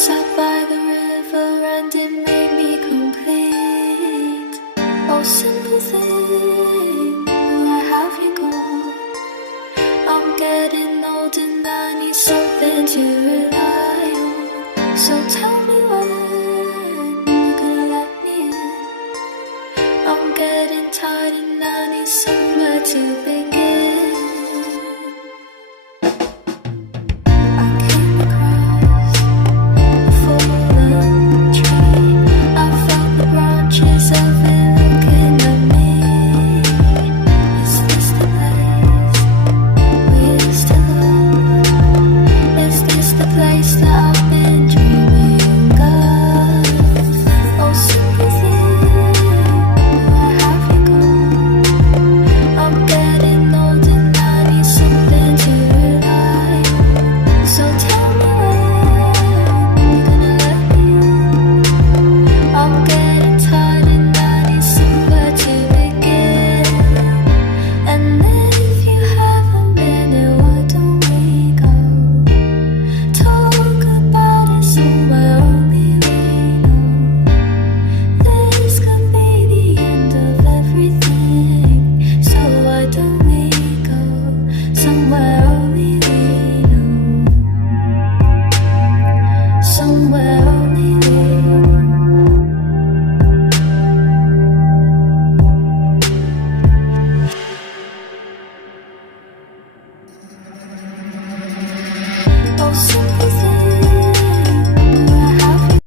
Sat by the river and it made me complete. Oh, simple thing, where have you gone? I'm getting old and I need something to rely on. So tell